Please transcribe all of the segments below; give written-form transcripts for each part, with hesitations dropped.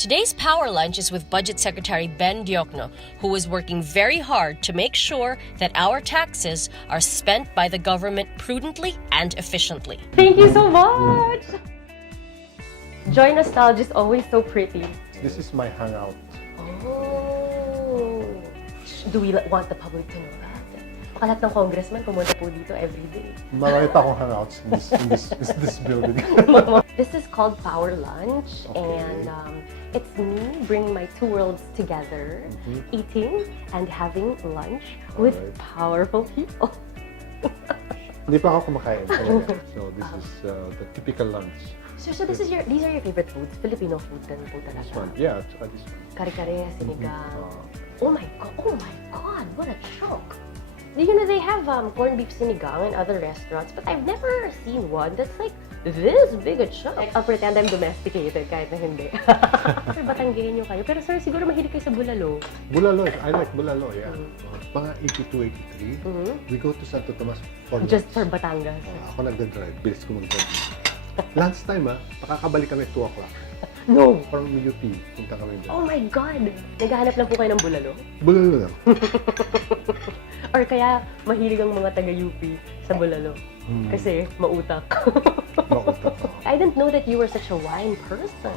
Today's Power Lunch is with Budget Secretary Ben Diokno, who is working very hard to make sure that our taxes are spent by the government prudently and efficiently. Thank you so much! Joy nostalgia is always so pretty. This is my hangout. Oh! Do we want the public to know that? Baka lahat ng congressman pumunta po dito every day. Marami pa akong hangouts in this building. This is called Power Lunch, Okay. and it's me bringing my two worlds together, eating and having lunch with Alright. powerful people. Hindi pa ako kumakain talaga. So this is the typical lunch. So these are your favorite foods? Filipino food din po talaga? This one, yeah, tsaka this one. Kare-kare, sinigang. Oh my God, what a shock! Do you know they have corned beef sinigang in other restaurants, but I've never seen one that's like this big a chunk. I'll pretend I'm domesticated kahit na hindi. Sir, Batanggenyo kayo. Pero sir, siguro mahilig kayo sa bulalo. Bulalo, I like bulalo, yeah. Mga 82, 83, we go to Santo Tomas for lunch. Just for Batangas. Ako nagda-drive, bilis ko mag-drive. Lunch time pakakabalik kami 2 o'clock. No! From UP, punta kami dyan. Oh my God! Naghahanap lang po kayo ng bulalo? Bulalo lang. Or kaya mahilig ang mga taga-UP sa bulalo? Kasi mautak. Mautak. I didn't know that you were such a wine person.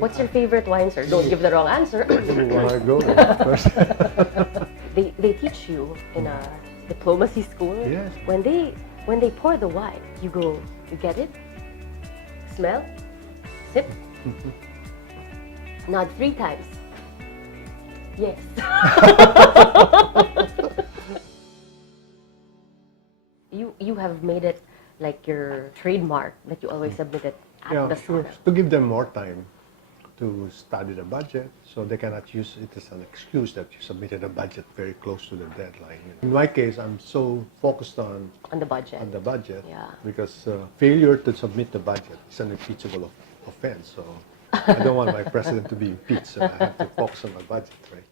What's your favorite wine, sir? Don't give the wrong answer. Where I go first. They teach you in a diplomacy school. Yes. When they pour the wine, you go, you get it, smell, sip, nod 3 times. Yes. You have made it like your trademark that you always submit it at the Sure. start. To give them more time to study the budget, so they cannot use it as an excuse that you submitted a budget very close to the deadline. In my case, I'm so focused on On the budget. Yeah. because failure to submit the budget is an impeachable offense. So I don't want my president to be impeached. So I have to focus on my budget, right?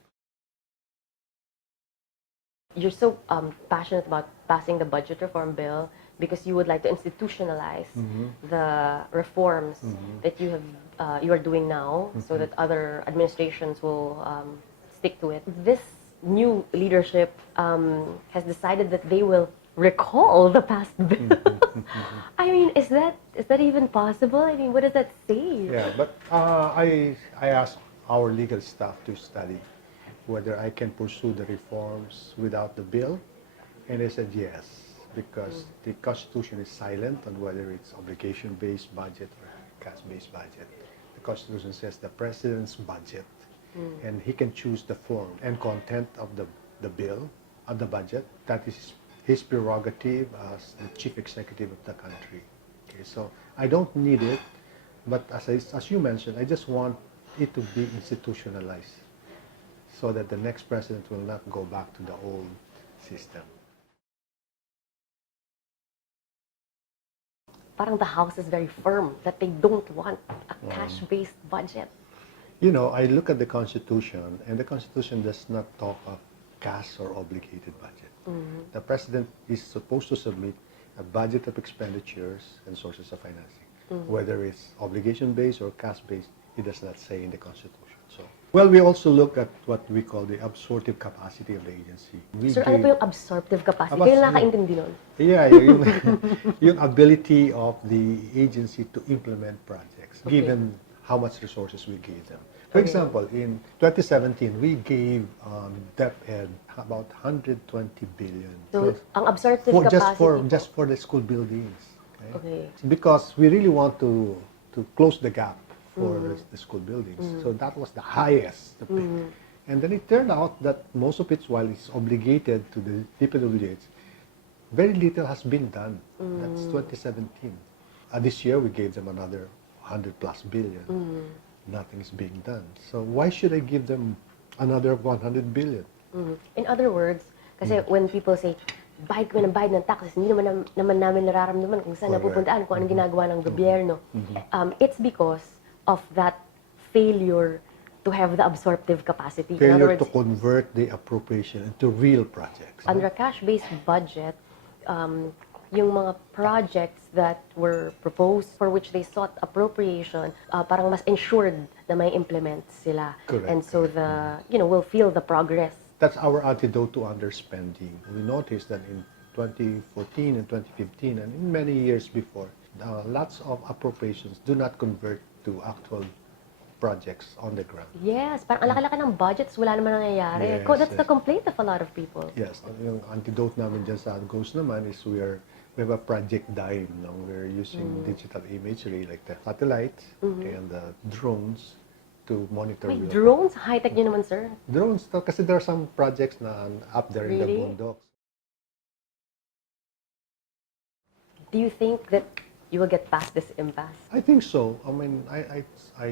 You're so passionate about passing the budget reform bill because you would like to institutionalize the reforms that you are doing now, so that other administrations will stick to it. This new leadership has decided that they will recall the past bill. I mean, is that even possible? I mean, what does that say? Yeah, but I asked our legal staff to study whether I can pursue the reforms without the bill, and they said yes, because the Constitution is silent on whether it's obligation-based budget or cash-based budget. The Constitution says the president's budget, and he can choose the form and content of the bill, of the budget. That is his prerogative as the chief executive of the country. Okay, so I don't need it, but as you mentioned, I just want it to be institutionalized, so that the next president will not go back to the old system. Parang the House is very firm that they don't want a cash-based budget. You know, I look at the Constitution, and the Constitution does not talk of cash or obligated budget. The president is supposed to submit a budget of expenditures and sources of financing. Whether it's obligation-based or cash-based, it does not say in the Constitution. So, well, we also look at what we call the absorptive capacity of the agency. Sir, ano po yung absorptive capacity? Kayo nakakaintindi nun? Yeah, yung ability of the agency to implement projects, given how much resources we gave them. For example, in 2017, we gave DepEd about 120 billion. So, ang absorptive capacity just for the school buildings. Okay. Because we really want to close the gap for the school buildings. So that was the highest. And then it turned out that most of it, while it's obligated to the DPWH, very little has been done. That's 2017. This year, we gave them another 100 plus billion. Nothing is being done. So why should I give them another 100 billion? In other words, kasi when people say, bayad kami ng bayad ng taxes, hindi naman namin nararamdaman kung saan napupuntaan, kung anong ginagawa ng gobyerno. It's because of that failure to have the absorptive capacity. In other Failure words, to convert the appropriation into real projects. under a cash-based budget, yung mga projects that were proposed for which they sought appropriation, parang mas ensured na may implement sila. Correct, And so we'll feel the progress. That's our antidote to underspending. We noticed that in 2014 and 2015 and in many years before, lots of appropriations do not convert to actual projects on the ground. Yes, parang ang laki-laki ng budgets, wala naman nangyayari. Yes, That's the yes. complaint of a lot of people. Yes, yung antidote namin dyan sa Ghost naman is we have a project dime. No? We're using digital imagery like the satellites and the drones to monitor. Wait, drones? High-tech nyo naman, sir. Drones, kasi there are some projects na up there in the Really? boondocks. Do you think that you will get past this impasse? I think so. I mean, I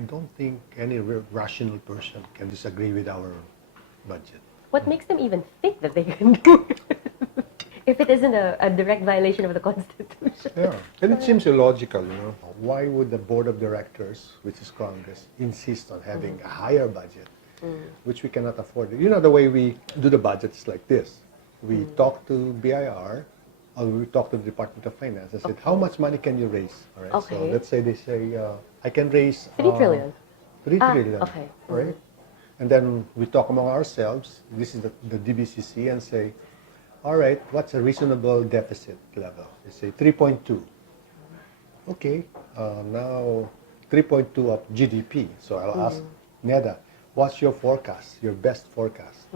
don't think any rational person can disagree with our budget. What makes them even think that they can do it? If it isn't a direct violation of the Constitution. Yeah, and it seems illogical, you know. Why would the board of directors, which is Congress, insist on having a higher budget, which we cannot afford? You know, the way we do the budgets like this. We talk to BIR, or we talk to the Department of Finance and said, how much money can you raise? All right. So Okay. let's say they say, I can raise 3 trillion. 3 trillion. Okay. Right? And then we talk among ourselves, this is the DBCC, and say, all right, what's a reasonable deficit level? They say 3.2. Okay, now 3.2 of GDP. So I'll ask Neda, what's your forecast, your best forecast?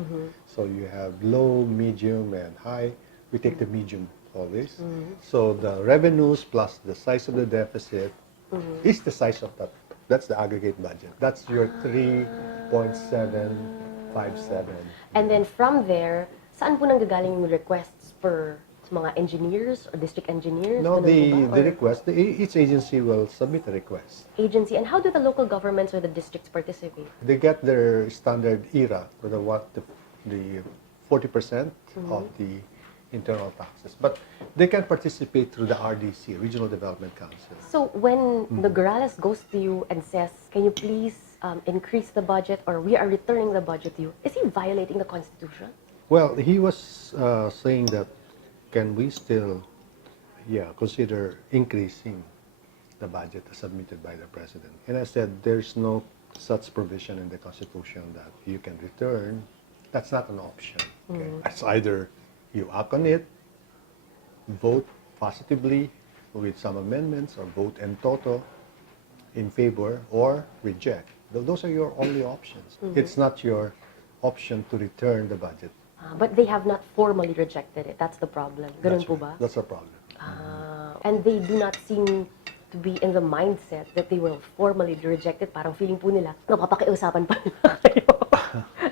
So you have low, medium, and high. We take the medium always. So the revenues plus the size of the deficit is the size of that. That's the aggregate budget. That's your 3.757. And then from there, saan po nanggagaling yung requests for mga engineers or district engineers? No, Ganun po ba? the Or request, each agency will submit a request. agency. And how do the local governments or the districts participate? They get their standard ERA, for the 40% of the internal taxes. But they can participate through the RDC, Regional Development Council. So when Nograles goes to you and says, can you please increase the budget, or we are returning the budget to you, is he violating the Constitution? Well, he was saying that can we still consider increasing the budget submitted by the President? And I said there's no such provision in the Constitution that you can return. That's not an option. Okay? It's either you act on it, vote positively with some amendments, or vote en toto in favor, or reject. Those are your only options. It's not your option to return the budget. But they have not formally rejected it. That's the problem. Ganun po ba? That's a problem. And they do not seem to be in the mindset that they will formally reject it. Parang feeling po nila, napapakiusapan pa nila kayo.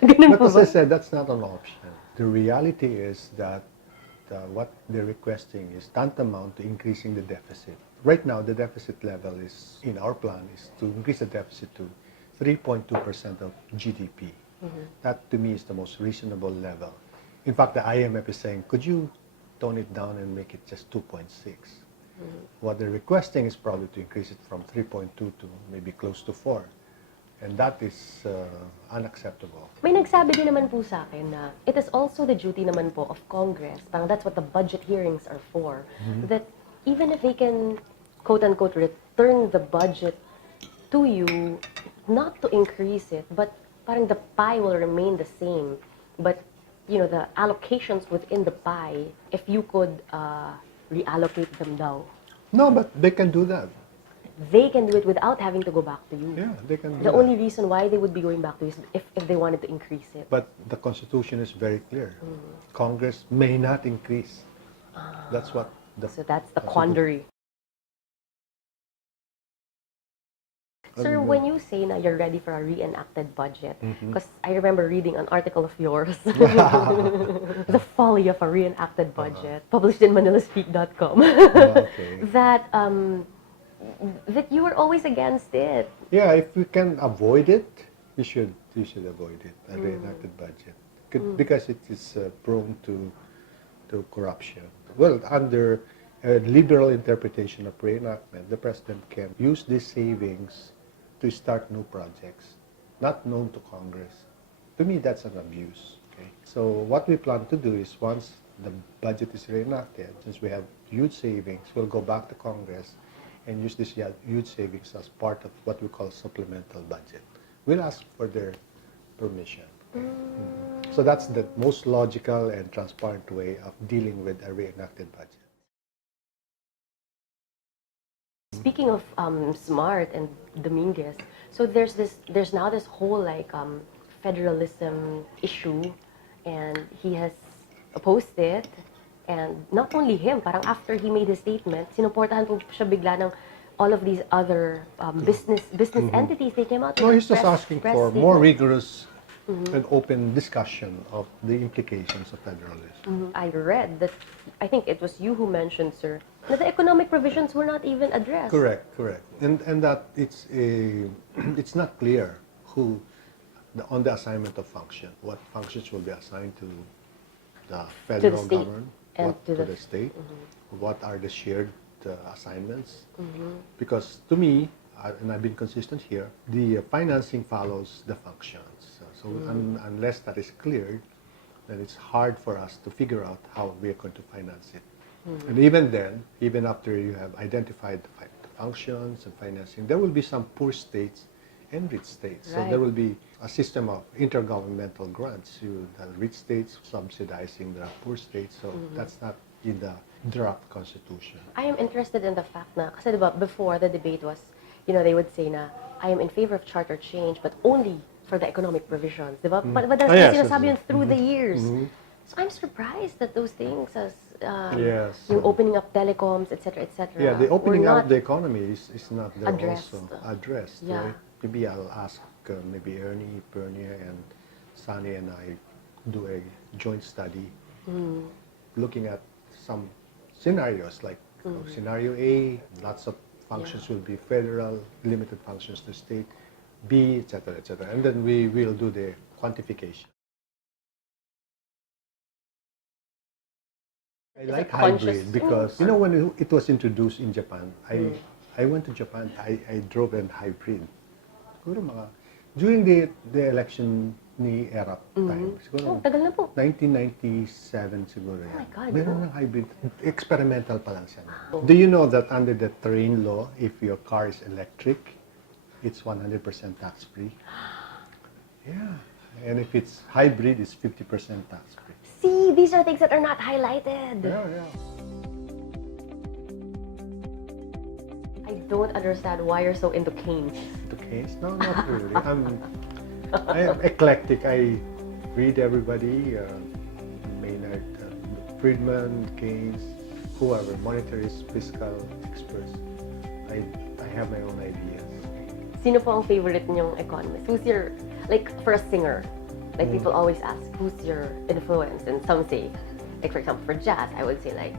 Ganun But po as I ba? said, that's not an option. The reality is that what they're requesting is tantamount to increasing the deficit. Right now, the deficit level is, in our plan, is to increase the deficit to 3.2% of GDP. That, to me, is the most reasonable level. In fact, the IMF is saying, could you tone it down and make it just 2.6? What they're requesting is probably to increase it from 3.2 to maybe close to 4. And that is unacceptable. May nagsabi din naman po sa akin na it is also the duty naman po of Congress, parang that's what the budget hearings are for, that even if they can, quote-unquote, return the budget to you, not to increase it, but parang the pie will remain the same. But, you know, the allocations within the pie, if you could reallocate them daw, No, but they can do that. they can do it without having to go back to you. Yeah, they can do The that. only reason why they would be going back to you is if they wanted to increase it. But the Constitution is very clear. Congress may not increase. That's what the So that's the Constitution- quandary. Sir, when you say na you're ready for a reenacted budget, because I remember reading an article of yours, The Folly of a Reenacted Budget, published in manilaspeak.com, Okay. that that you were always against it. Yeah, if we can avoid it, you should avoid it, a reenacted budget. Because it is prone to corruption. Well, under a liberal interpretation of reenactment, the President can use these savings to start new projects, not known to Congress. To me, that's an abuse. Okay? So what we plan to do is once the budget is reenacted, since we have huge savings will go back to Congress and use this huge savings as part of what we call supplemental budget. We'll ask for their permission. So that's the most logical and transparent way of dealing with a reenacted budget. Speaking of Smart and Dominguez, so there's now this whole like federalism issue, and he has opposed it. And not only him, parang after he made his statement, sinuportahan po siya bigla ng all of these other business entities. They came out. No, with he's just press asking for more statement. rigorous and open discussion of the implications of federalism. I read that, I think it was you who mentioned, sir, that the economic provisions were not even addressed. Correct. And that it's not clear who, on the assignment of function, what functions will be assigned to the federal state government, and what to to the- the state, what are the shared assignments. Because to me, and I've been consistent here, the financing follows the functions. So unless that is cleared, then it's hard for us to figure out how we are going to finance it. And even then, even after you have identified the functions and financing, there will be some poor states and rich states. So Right. there will be a system of intergovernmental grants. The rich states subsidizing the poor states. So that's not in the draft constitution. I am interested in the fact na, kasi diba, before the debate was, they would say na, I am in favor of charter change, but only for the economic provisions, diba? But that's yes, sinasabi yes, yun through the years. So I'm surprised that those things, as Yes. yung opening up telecoms, etc., Yeah, the opening were up not the economy is not there addressed. also addressed, Yeah. right? Maybe I'll ask maybe Ernie, Bernier, and Sunny and I do a joint study looking at some scenarios like scenario A, lots of functions will be federal, limited functions to state, B, etc., etc. And then we will do the quantification. I like conscious- hybrid because, when it was introduced in Japan, I went to Japan, I drove in hybrid. Siguro during the election ni ERAP time, siguro tagal na po. 1997 siguro yan. Oh my God, Meron no. ng hybrid. Experimental pa lang siya. Do you know that under the terrain law, if your car is electric, it's 100% tax-free? Yeah. And if it's hybrid, it's 50% tax-free. See, these are things that are not highlighted. Yeah. I don't understand why you're so into Keynes. The case? No, not really. I am eclectic. I read everybody, Maynard, Friedman, Keynes, whoever, monetarists, fiscal experts. I have my own ideas. Sino po ang favorite niyong economist? Who's your, like, for a singer, like people always ask, who's your influence? And some say, like for example, for jazz, I would say like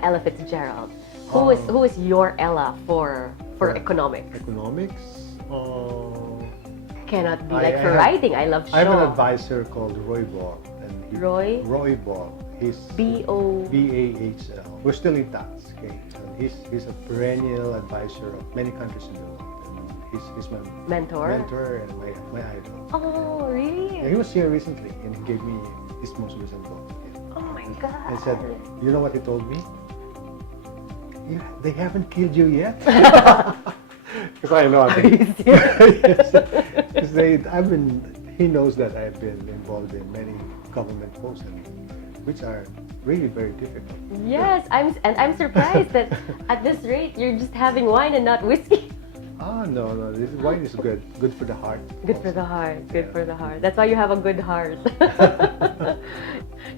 Ella Fitzgerald. Who is your Ella for economics? Economics? Cannot be I like for have- writing. I love Shaw. I have an advisor called Roy Ball. Roy? Roy Ball. He's B-O... BAHL. We're still in touch. Okay? And he's a perennial advisor of many countries in the world. And he's my Mentor? mentor and my idol. Oh, really? Yeah, he was here recently and he gave me his most recent book. Oh my God. And said, you know what he told me? They haven't killed you yet? Because I know I've been. Yes. 'Cause he knows that I've been involved in many government posts, which are really very difficult. Yes, I'm surprised that at this rate you're just having wine and not whiskey. No. Wine is good. Good for the heart. Good for the heart. Good for the heart. That's why you have a good heart.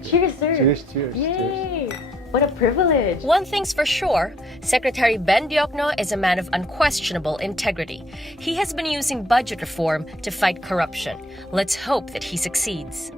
Cheers, sir. Cheers. Yay! What a privilege. One thing's for sure, Secretary Ben Diokno is a man of unquestionable integrity. He has been using budget reform to fight corruption. Let's hope that he succeeds.